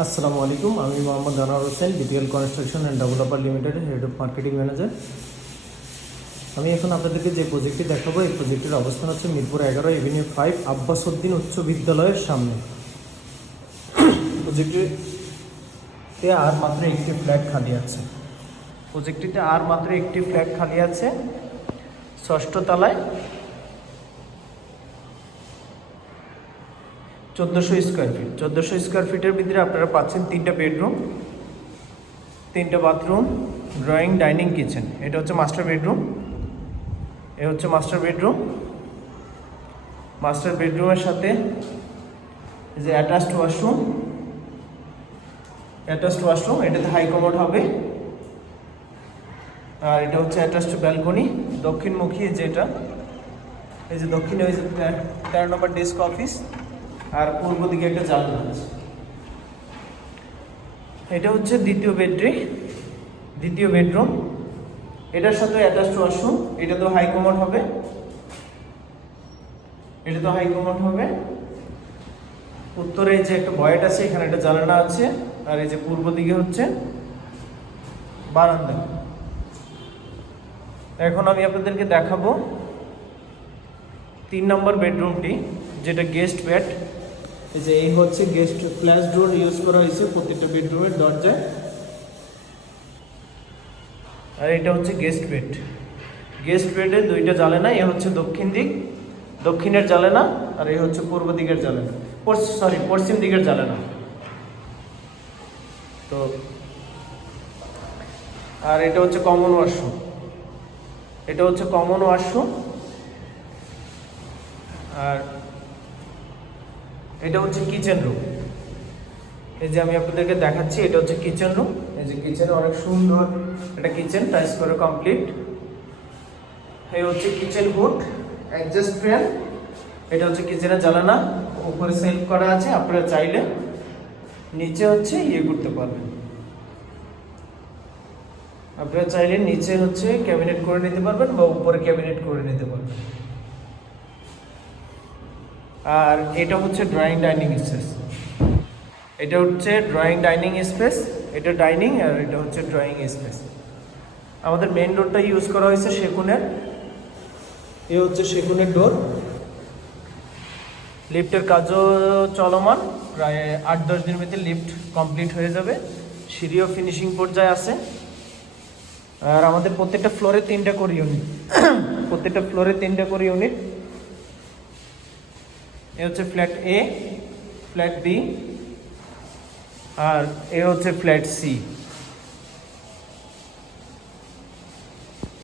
আসসালামু আলাইকুম, আমি Mohammad Anwar Hossain, DPL construction and developer লিমিটেডের হেড অফ মার্কেটিং ম্যানেজার। আমি এখন আপনাদেরকে যে প্রজেক্টটি দেখাবো, এই প্রজেক্টের অবস্থান হচ্ছে মিরপুর 11 এভিনিউ 5 আব্বাস উদ্দিন উচ্চ বিদ্যালয়ের সামনে। প্রজেক্টটিতে আর মাত্র একটি ফ্ল্যাট খালি আছে। প্রজেক্টটিতে আর মাত্র একটি ফ্ল্যাট খালি আছে, ষষ্ঠ তলায়, 1400 স্কোয়ার ফিট। 1400 স্কোয়ার ফিটের ভিতরে আপনারা পাচ্ছেন 3টা বেডরুম, 3টা বাথরুম, ড্রয়িং, ডাইনিং, কিচেন। এটা হচ্ছে মাস্টার বেডরুম, এ হচ্ছে মাস্টার বেডরুম। মাস্টার বেডরুমের সাথে যে অ্যাটাচড ওয়াশরুম, এটাতে হাই কমোড হবে। আর এটা হচ্ছে অ্যাটাচড ব্যালকনি, দক্ষিণমুখী যেটা, এই যে দক্ষিণে ওই যে 13 নম্বর ডেস্ক অফিস, আর পূর্ব দিকে একটা জানলা আছে। এটা হচ্ছে দ্বিতীয় বেডরুম, এটার সাথে অ্যাটাচড ওয়াশরুম। এটা তো হাই কমোড হবে, উত্তরে যে একটা ভয়েট আছে, এখানে একটা জানালা আছে। আর এই যে পূর্ব দিকে হচ্ছে বারান্দা। এখন আমি আপনাদেরকে দেখাবো 3 নম্বর বেডরুমটি, যেটা গেস্ট বেড। এই যে এই হচ্ছে গেস্ট, ফ্ল্যাশ ডোর ইউজ করা হয়েছে প্রত্যেকটা বেডরুমের দরজায়। আর এটা হচ্ছে গেস্ট বেডে 2টা জানালা। এ হচ্ছে দক্ষিণের জানালা, আর এই হচ্ছে পূর্ব দিকের জানালা, পশ্চিম দিকের জানালা। তো আর এটা হচ্ছে কমন ওয়াশরুম, আর এটা হচ্ছে কিচেন রুম। এই যে আমি আপনাদেরকে দেখাচ্ছি, এটা হচ্ছে কিচেন রুম। এই যে কিচেনে অনেক সুন্দর একটা কিচেন, টাইলস করে কমপ্লিট। এই হচ্ছে কিচেন হুড, অ্যাডজাস্ট ফ্যান। এটা হচ্ছে কিচেনের জানালা, উপরে সেলফ করা আছে, আপনারা চাইলে নিচে হচ্ছে করতে পারবেন। আপনারা চাইলে নিচে হচ্ছে ক্যাবিনেট করে নিতে পারবেন বা উপরে ক্যাবিনেট করে নিতে পারবেন। আর এটা হচ্ছে ড্রয়িং ডাইনিং স্পেস। এটা ডাইনিং, আর এটা হচ্ছে ড্রয়িং স্পেস। আমাদের মেইন ডোরটা ইউজ করা হয়েছে সেগুনের। এ হচ্ছে সেগুনের ডোর। লিফটের কাজও চলমান, প্রায় 8-10 দিনের মধ্যে লিফট কমপ্লিট হয়ে যাবে। সিঁড়িও ফিনিশিং পর্যায়ে আছে। আর আমাদের প্রত্যেকটা ফ্লোরে 3টা করে ইউনিট। এ হচ্ছে ফ্ল্যাট এ, ফ্ল্যাট বি, আর এ হচ্ছে ফ্ল্যাট সি।